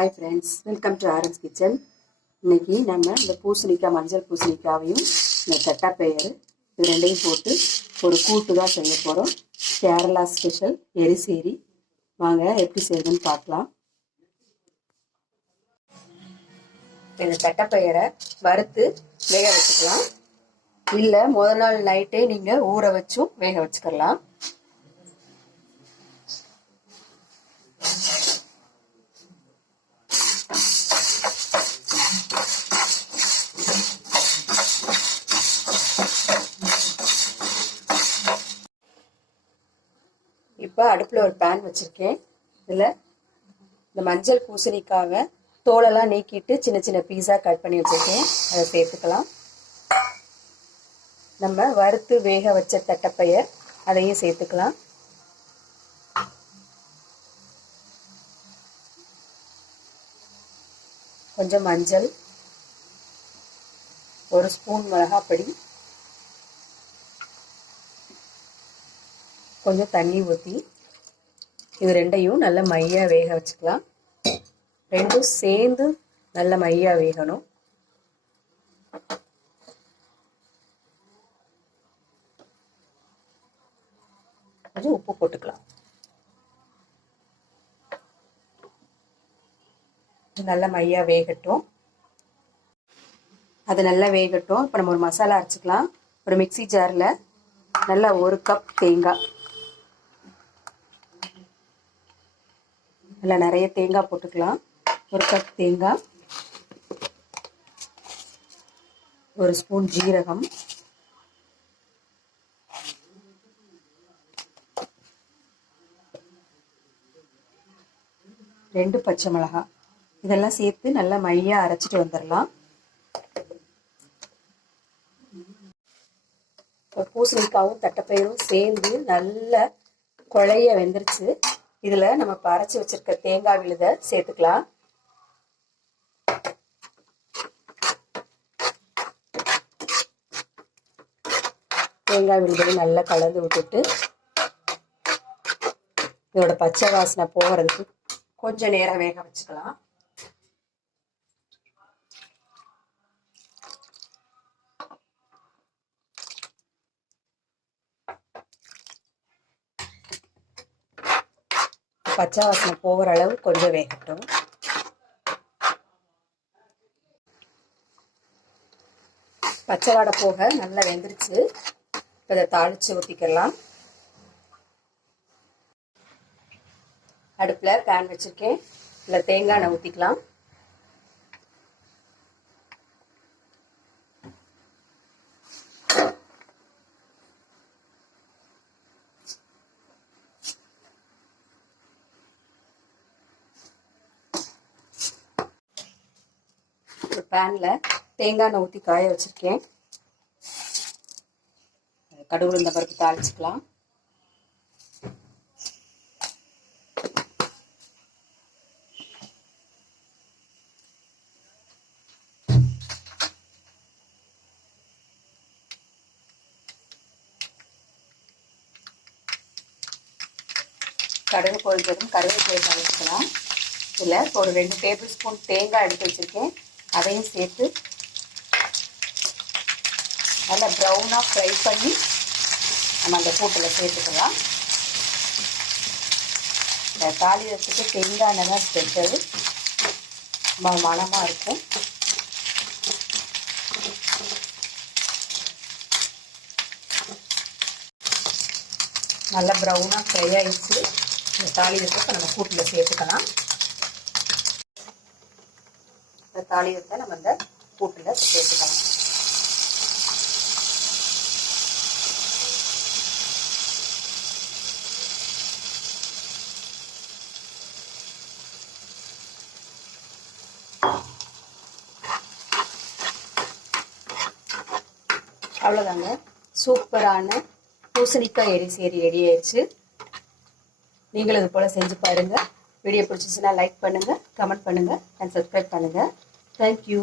Hi friends, welcome to Aaron's kitchen. இன்னைக்கு நம்ம இந்த பூசணிக்காய், மஞ்சள் பூசணிக்காவையும் இந்த தட்டைப்பயிறு இது ரெண்டையும் போட்டு ஒரு கூட்டு தான் செய்ய போகிறோம். கேரளா ஸ்பெஷல் எரிசேரி. வாங்க எப்படி செய்யுதுன்னு பார்க்கலாம். இந்த தட்டைப்பயிரை வறுத்து வேக வச்சுக்கலாம். இல்லை முதல் நாள் நைட்டே நீங்கள் ஊற வச்சும் வேக வச்சுக்கலாம். இப்போ அடுப்பில் ஒரு பேன் வச்சுருக்கேன். இதில் இந்த மஞ்சள் பூசணிக்காவை தோலெல்லாம் நீக்கிட்டு சின்ன சின்ன பீஸாக கட் பண்ணி வச்சுருக்கேன். அதை சேர்த்துக்கலாம். நம்ம வறுத்து வேக வச்ச தட்டைப்பயிர் அதையும் சேர்த்துக்கலாம். கொஞ்சம் மஞ்சள், ஒரு ஸ்பூன் மிளகாப்பொடி, கொஞ்சம் தண்ணி ஊற்றி இது ரெண்டையும் நல்ல மையாக வேக வச்சுக்கலாம். ரெண்டும் சேர்ந்து நல்ல மையாக வேகணும். கொஞ்சம் உப்பு போட்டுக்கலாம். நல்ல மையாக வேகட்டும். அது நல்லா வேகட்டும். இப்போ நம்ம ஒரு மசாலா அரைச்சிக்கலாம். ஒரு மிக்சி ஜாரில் நல்லா 1 கப் தேங்காய், நல்லா நிறைய தேங்காய் போட்டுக்கலாம். 1 கப் தேங்காய், 1 ஸ்பூன் ஜீரகம், 2 பச்சை மிளகாய், இதெல்லாம் சேர்த்து நல்லா மையாக அரைச்சிட்டு வந்துடலாம். பூசணிக்காவும் தட்டைப்பயிரும் சேர்ந்து நல்ல குழைய வெந்துருச்சு. இதில் நம்ம அரைச்சி வச்சிருக்க தேங்காய் விழுதை சேர்த்துக்கலாம். தேங்காய் விழுதை நல்லா கலந்து விட்டுட்டு இதோட பச்சை வாசனை போகிறதுக்கு கொஞ்சம் நேரம் வேக வச்சுக்கலாம். பச்சை வாசனை போகிற அளவு கொஞ்சம் வேகட்டும். பச்சை வாடை போக நல்லா வெந்துருச்சு. இப்போ இதை தாளித்து ஊற்றிக்கலாம். அடுப்பில் பேன் வச்சுருக்கேன். இதில் தேங்காய் எண்ணெய் ஊற்றிக்கலாம். ஒரு பேனில் தேங்காய் எண்ணெய் ஊற்றி காய வச்சுருக்கேன். கடுகு உளுந்த பருப்பு தாளிச்சுக்கலாம். கடுகு பொரிஞ்சதும் கருவேப்பிலை தாளிச்சுக்கலாம். இதில் ஒரு 2 டேபிள் ஸ்பூன் தேங்காய் எடுத்து வச்சுருக்கேன். அதையும் சேர்த்து நல்லா ப்ரௌனாக ஃப்ரை பண்ணி நம்ம அந்த கூட்டில் சேர்த்துக்கலாம். இந்த தாளியத்துக்கு தேங்காய் எண்ணெய் தான் ஸ்பெஷல். ரொம்ப மணமாக இருக்கும். நல்லா ப்ரௌனாக ஃப்ரை ஆகிடுச்சு. இந்த தாளியத்தை நம்ம கூட்டில் சேர்த்துக்கலாம். இந்த தாளியத்தை நம்ம இந்த கூட்டில் சேர்த்துக்கலாம். அவ்வளோதாங்க, சூப்பரான பூசணிக்காய் எரிசேரி ரெடி ஆயிடுச்சு. நீங்களும் இது போல் செஞ்சு பாருங்கள். வீடியோ பிடிச்சிச்சுன்னா லைக் பண்ணுங்கள், கமெண்ட் பண்ணுங்கள் அண்ட் சப்ஸ்கிரைப் பண்ணுங்கள். தேங்க்யூ.